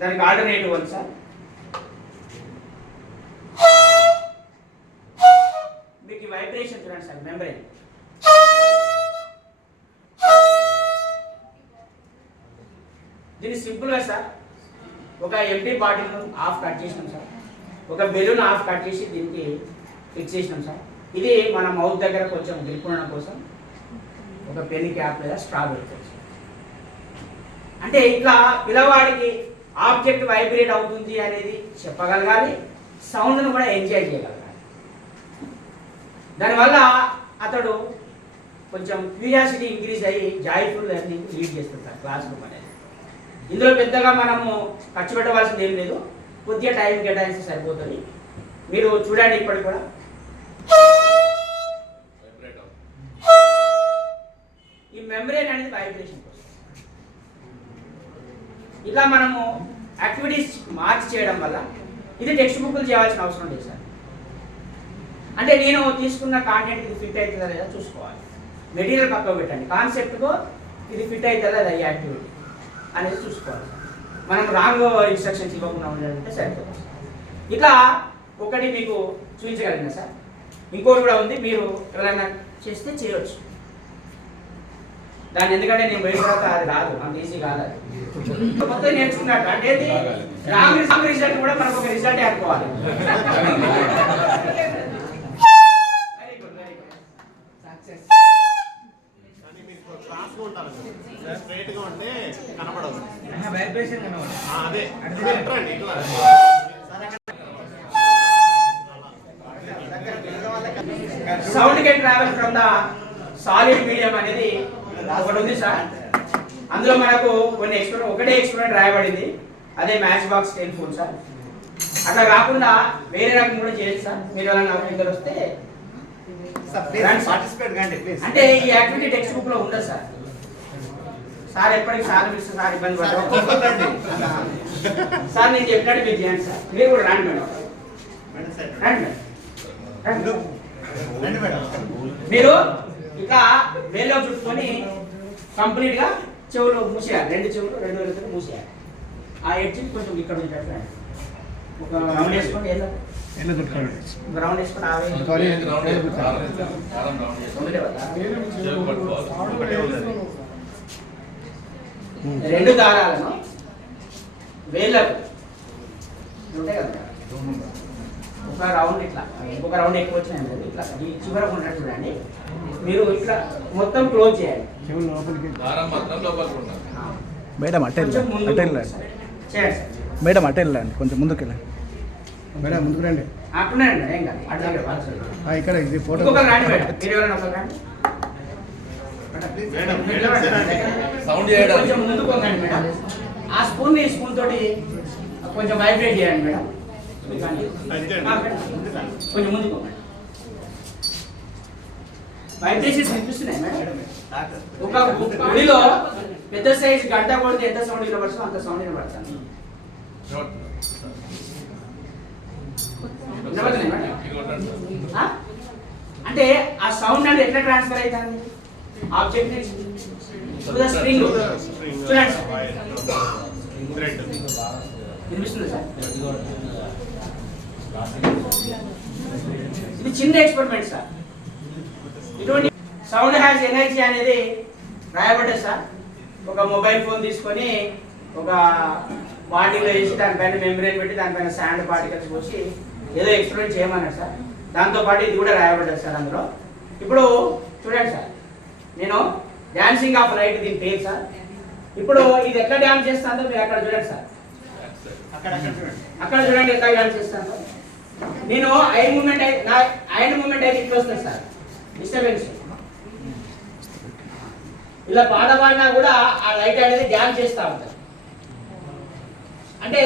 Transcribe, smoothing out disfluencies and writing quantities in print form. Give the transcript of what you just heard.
దానికి ఆల్టర్నేటివ్ ఉంది సార్. మీకు వైబ్రేషన్ చూడండి సార్, మెంబ్రేన్ దీన్ని సింపుల్గా సార్ ఒక ఎంటీ బాటిల్ హాఫ్ కట్ చేసినాం సార్, ఒక బెలూన్ హాఫ్ కట్ చేసి దీనికి ఫిక్స్ చేసినాం సార్. ఇది మన మౌత్ దగ్గర కొంచెం గ్రిప్ ఉండడం కోసం ఒక పెన్ క్యాప్ లేదా స్ట్రా పెడతాం. అంటే ఇట్లా పిల్లవాడికి ఆబ్జెక్ట్ వైబ్రేట్ అవుతుంది అనేది చెప్పగలగాలి, సౌండ్ను కూడా ఎంజాయ్ చేయగలగాలి. దానివల్ల అతడు కొంచెం క్యూరియాసిటీ ఇంక్రీజ్ అయ్యి జాయ్ఫుల్ లెర్నింగ్ లీడ్ చేస్తుంటారు క్లాస్ రూమ్ అనేది. ఇందులో పెద్దగా మనము ఖర్చు పెట్టవలసింది ఏం లేదు, కొద్దిగా టైం కేటాయిస్తే సరిపోతుంది. మీరు చూడండి ఇప్పటికి కూడా ఈ మెంబ్రేన్ అనేది వైబ్రేషన్ కోసం. ఇలా మనము యాక్టివిటీస్ మార్చి చేయడం వల్ల ఇది టెక్స్ట్ బుక్లు చేయాల్సిన అవసరం లేదు సార్. అంటే నేను తీసుకున్న కాంటెంట్ ఇది ఫిట్ అవుతుందా లేదా చూసుకోవాలి, మెటీరియల్ పక్కకు పెట్టండి, కాన్సెప్ట్కు ఇది ఫిట్ అవుతుందా లేదా ఈ యాక్టివిటీ అనేది చూసుకోవాలి. మనం రాంగ్ ఇన్స్ట్రక్షన్స్ ఇవ్వకుండా ఉండాలంటే సరిపోతుంది. ఇట్లా ఒకటి మీకు చూపించగలిగిన సార్. ఇంకోటి కూడా ఉంది, మీరు ఎవరైనా చేస్తే చేయవచ్చు దాన్ని, ఎందుకంటే నేను పోయిన తర్వాత అది రాదు, అంత ఈజీ కాదు. అది మొత్తం నేర్చుకున్నట్టు అంటే రాంగ్ రిజల్ట్ కూడా మనకు ఒక రిజల్ట్ అనుకోవాలి. Very good, very good, success. Straight గా ఉంటే కనపడదు, వైబ్రేషన్ కనపడదు. అదే sound can travel from the solid medium అనేది ఒకటి ఉంది సార్. అందులో మనకు కొన్ని ఎక్స్పెరిమెంట్, ఒకటే ఎక్స్పెరిమెంట్ రాయబడింది, అదే మ్యాచ్ బాక్స్ టెలిఫోన్ సార్. అట్లా కాకుండా వేరే రకం కూడా చేయొచ్చు సార్. మీరు ఎవరైనా ఇద్దరు వస్తే అంటే ఈ యాక్టివిటీ టెక్స్ట్ బుక్ లో ఉండదు సార్. సార్ ఎప్పటికి సార్ మిస్ సార్ ఇబ్బంది పడతారు సార్. నేను చెప్పినట్టు మీరు చేయండి సార్. మీరు కూడా రండి మేడం, రండి మేడం. మీరు ఇక వేల్లో చుట్టుకొని కంప్లీట్ గా చెవులు మూసేయాలి, రెండు చెవులు రెండు వేలతో మూసేయాలి. ఆ ఎడ్జ్ కొంచెం ఇక్కడ నుంచి ఒక రౌండ్ వేసుకొని రౌండ్ వేసుకొని రెండు దారాలను వేళ్ళకు ఉంటాయి కదా, ఒక రౌండ్ ఇట్లా, ఇంకొక రౌండ్ ఎక్కువ వచ్చినాయి ఇట్లా ఈ చివరకు ఉన్నట్టు చూడండి. మీరు ఇట్లా మొత్తం క్లోజ్ చేయాలి. మేడం అటే వెళ్ళండి, మేడం అటే వెళ్ళండి, కొంచెం ముందుకు వెళ్ళండి మేడం, ముందుకు రండి. అట్లనే అండి, ఏం కాదు. ఇక్కడ ఇది ఫోటో రండి మేడం, మీరు ఎవరైనా ఒకరు రండి. కొంచెం ముందుకు వంగండి మేడం. ఆ స్పూన్ ఈ స్పూన్ తోటి కొంచెం వైబ్రేట్ చేయండి మేడం. కొంచెం ముందుకు వైబ్రేషన్స్ వినిపిస్తున్నాయి మేడం. ఒక గుడిలో పెద్ద సైజ్ గంట కొడితే ఎంత సౌండ్ వినపడుతుందో అంత సౌండ్ వినపడుతుంది. అంటే ఆ సౌండ్ అంటే ఎట్లా ట్రాన్స్ఫర్ అవుతుంది ఆబ్జెక్ట్ స్ప్రింగ్ చూడండి వినిపిస్తుంది సార్. ఇది చిన్న ఎక్స్పెరిమెంట్ సార్. ఇటువంటి సౌండ్ హ్యాస్ ఎనర్జీ అనేది రాయబడ్డది సార్. ఒక మొబైల్ ఫోన్ తీసుకొని ఒక బాటిల్లో వేసి దానిపైన మెంబ్రేన్ పెట్టి దానిపైన శాండ్ పార్టికల్స్ పోసి ఏదో ఎక్స్పెరిమెంట్ చేయమన్నారు సార్. దాంతోపాటు ఇది కూడా రాయబడ్డది సార్ అందులో. ఇప్పుడు చూడండి సార్, నేను డాన్సింగ్ ఆఫ్ లైట్ దీని పేరు సార్. ఇప్పుడు ఇది ఎట్లా డాన్స్ చేస్తానో మీరు అక్కడ చూడండి సార్, అక్కడ చూడండి ఎట్లా డాన్స్ చేస్తాను. నేను ఐ మూమెంట్ నా ఐండ్ మూమెంట్ అయితే ఇట్లా వస్తుంది సార్, డిస్టర్బెన్స్. ఇలా పాట పాడినా కూడా ఆ లైట్ అనేది డాన్స్ చేస్తూ ఉంటుంది. అంటే